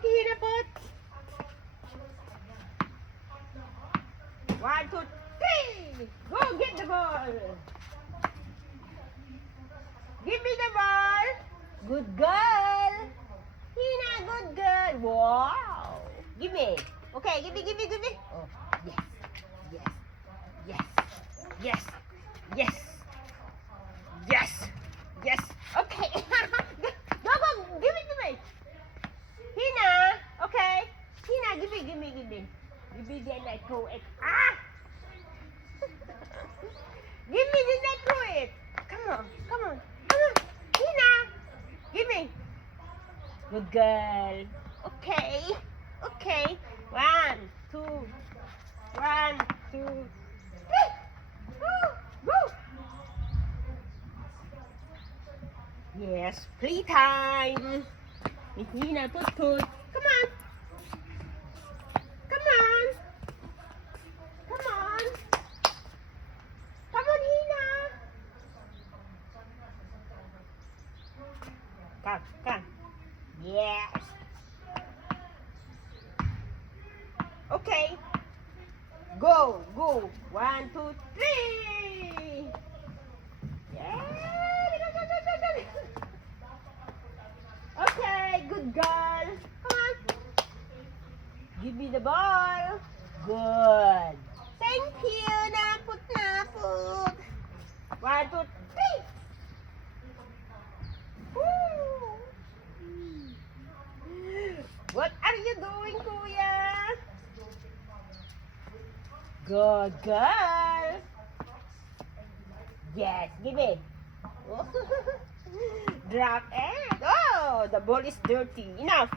Okay, Hina, put. 1, 2, 3. Go get the ball. Give me the ball. Good girl. Hina, good girl. Wow. Give me. Okay, give me. Oh, yes. Yes. Okay. Go. Give it to me. Hina. Okay. Hina, give me. Give me the net to it. Ah! Give me the net to it. Come on. Hina. Give me. Good girl. Okay. 1, 2. 1, 2, 3. Go. Yes, playtime. Hina, put. Come on. Come on, Hina. Come. Yes. Okay. Go. 1, 2, 3. Yeah. Go. Okay, good girl. Come on. Give me the ball. Good. Thank you. Naput. 1, 2, 3. Woo. What are you doing, Kuya? Good girl. Yes, give it. Drop it. Oh, the ball is dirty. Enough.